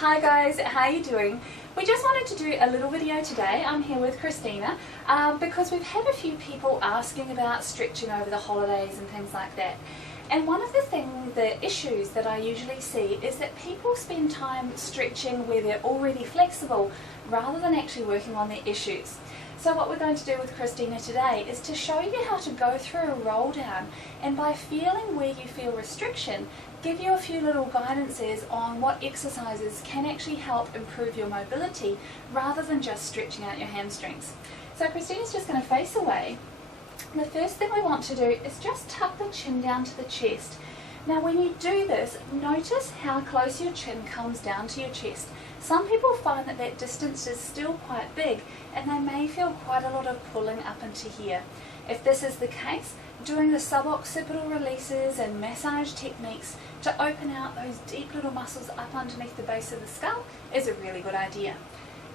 Hi guys, how are you doing? We just wanted to do a little video today. I'm here with Cristina because we've had a few people asking about stretching over the holidays and things like that. And one of the issues that I usually see is that people spend time stretching where they're already flexible rather than actually working on their issues. So what we're going to do with Cristina today is to show you how to go through a roll down, and by feeling where you feel restriction, give you a few little guidances on what exercises can actually help improve your mobility rather than just stretching out your hamstrings. So Cristina's just going to face away. The first thing we want to do is just tuck the chin down to the chest. Now when you do this, notice how close your chin comes down to your chest. Some people find that that distance is still quite big and they may feel quite a lot of pulling up into here. If this is the case, doing the suboccipital releases and massage techniques to open out those deep little muscles up underneath the base of the skull is a really good idea.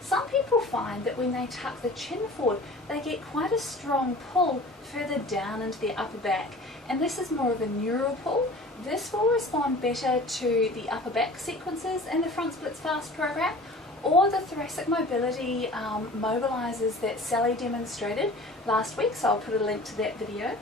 Some people find that when they tuck the chin forward, they get quite a strong pull further down into their upper back, and this is more of a neural pull. This will respond better to the upper back sequences in the Front Splits Fast program, or the thoracic mobility mobilizers that Sally demonstrated last week, so I'll put a link to that video.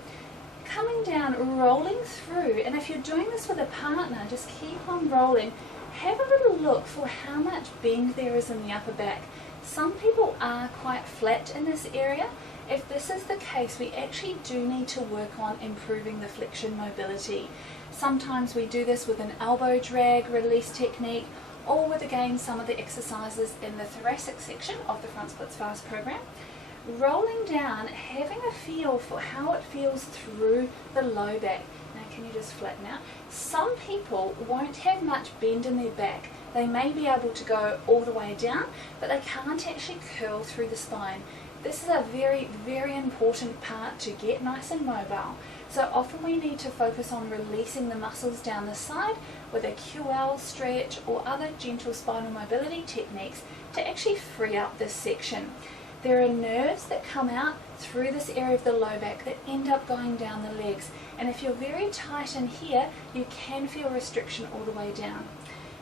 Coming down, rolling through, and if you're doing this with a partner, just keep on rolling. Have a little look for how much bend there is in the upper back. Some people are quite flat in this area. If this is the case, we actually do need to work on improving the flexion mobility. Sometimes we do this with an elbow drag release technique, or with again some of the exercises in the thoracic section of the Front Splits Fast program. Rolling down, having a feel for how it feels through the low back. Now can you just flatten out? Some people won't have much bend in their back. They may be able to go all the way down, but they can't actually curl through the spine. This is a very, very important part to get nice and mobile. So often we need to focus on releasing the muscles down the side with a QL stretch or other gentle spinal mobility techniques to actually free up this section. There are nerves that come out through this area of the low back that end up going down the legs, and if you're very tight in here, you can feel restriction all the way down.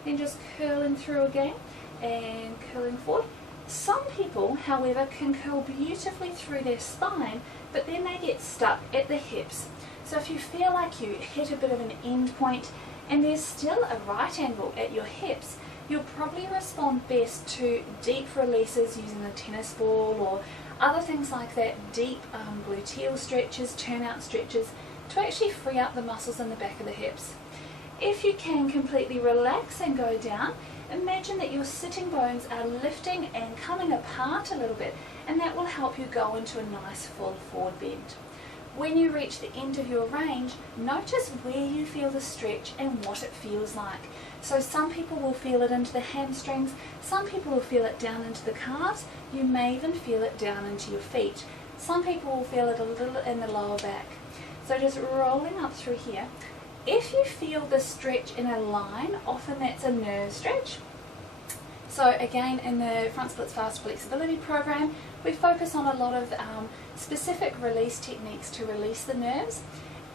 Then just curling through again and curling forward. Some people, however, can curl beautifully through their spine, but then they get stuck at the hips. So if you feel like you hit a bit of an end point and there's still a right angle at your hips, you'll probably respond best to deep releases using the tennis ball or other things like that, deep gluteal stretches, turnout stretches, to actually free up the muscles in the back of the hips. If you can completely relax and go down, imagine that your sitting bones are lifting and coming apart a little bit, and that will help you go into a nice full forward bend. When you reach the end of your range, notice where you feel the stretch and what it feels like. So some people will feel it into the hamstrings, some people will feel it down into the calves, you may even feel it down into your feet. Some people will feel it a little in the lower back. So just rolling up through here. If you feel the stretch in a line, often that's a nerve stretch. So again, in the Front Splits Fast Flexibility program, we focus on a lot of specific release techniques to release the nerves.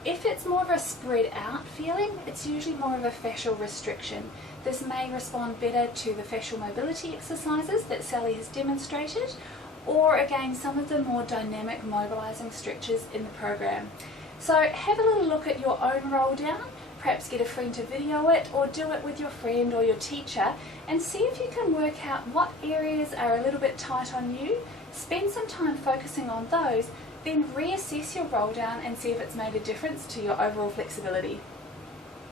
If it's more of a spread out feeling, it's usually more of a fascial restriction. This may respond better to the fascial mobility exercises that Sally has demonstrated, or again some of the more dynamic mobilizing stretches in the program. So have a little look at your own roll down, perhaps get a friend to video it or do it with your friend or your teacher, and see if you can work out what areas are a little bit tight on you. Spend some time focusing on those, then reassess your roll down and see if it's made a difference to your overall flexibility.